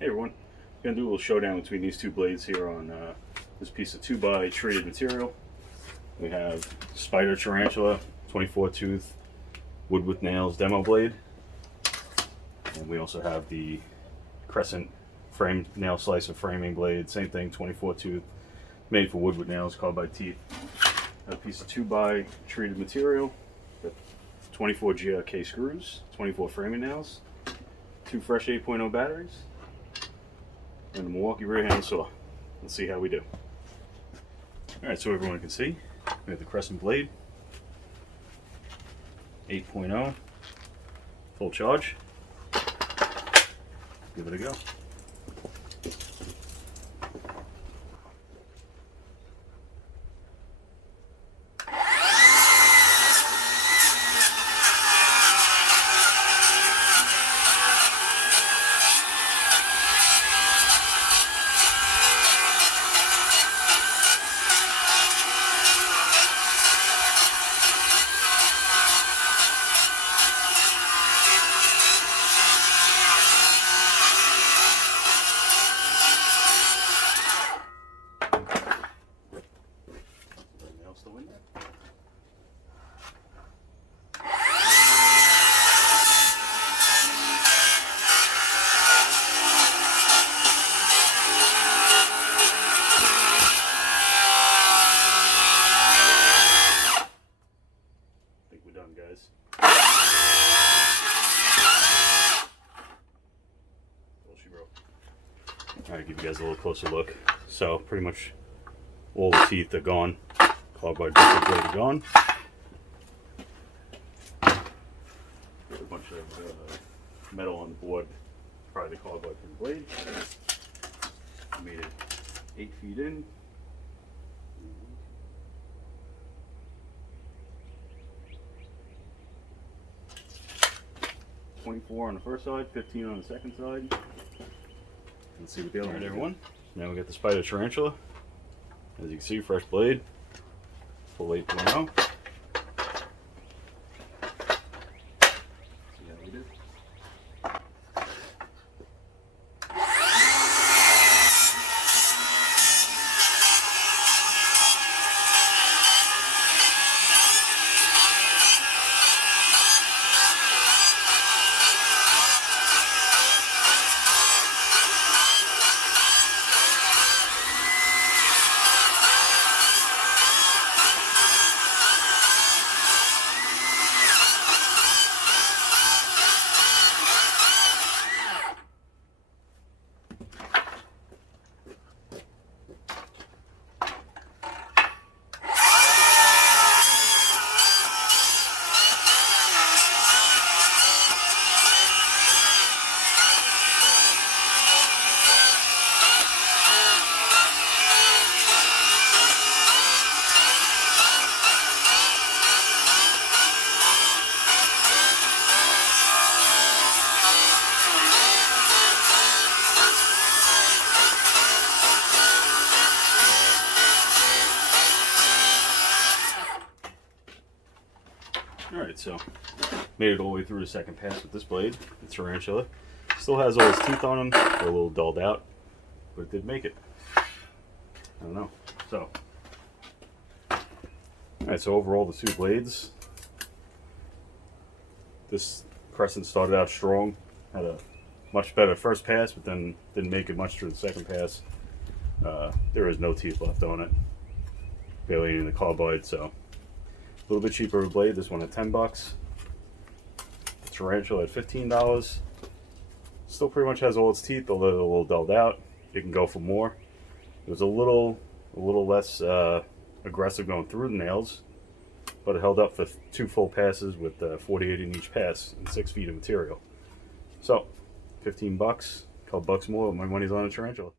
Hey everyone, I'm going to do a little showdown between these two blades here on this piece of 2x treated material. We have Spyder Tarantula 24 tooth wood with nails demo blade, and we also have the Crescent frame nail slicer framing blade, same thing, 24 tooth, made for wood with nails, carbide teeth. A piece of 2x treated material, 24 GRK screws, 24 framing nails, 2 fresh 8.0 batteries, and the Milwaukee rear handle saw. Let's see how we do. Alright, so everyone can see, we have the Crescent Blade 8.0 full charge. Give it a go. Still in there. I think we're done, guys. Well, she broke. Alright, give you guys a little closer look. So pretty much all the teeth are gone. Carbide blade gone. A bunch of metal on the board, probably the carbide from the blade. Made it 8 feet in. 24 on the first side, 15 on the second side. Let's see what the other one. Everyone. Now we got the Spyder Tarantula. As you can see, fresh blade. Full 8.0. See how we do. Alright, so made it all the way through the second pass with this blade, the Tarantula. Still has all its teeth on them, they're a little dulled out, but it did make it. I don't know. So, alright, so overall the two blades, this Crescent started out strong, had a much better first pass, but then didn't make it much through the second pass. There is no teeth left on it, barely any in the carbide, so a little bit cheaper of a blade. This one at $10. The Tarantula at $15. Still pretty much has all its teeth, although they're a little dulled out. You can go for more. It was a little less aggressive going through the nails, but it held up for 2 full passes with 48 in each pass and 6 feet of material. So, $15. A couple bucks more. My money's on a Tarantula.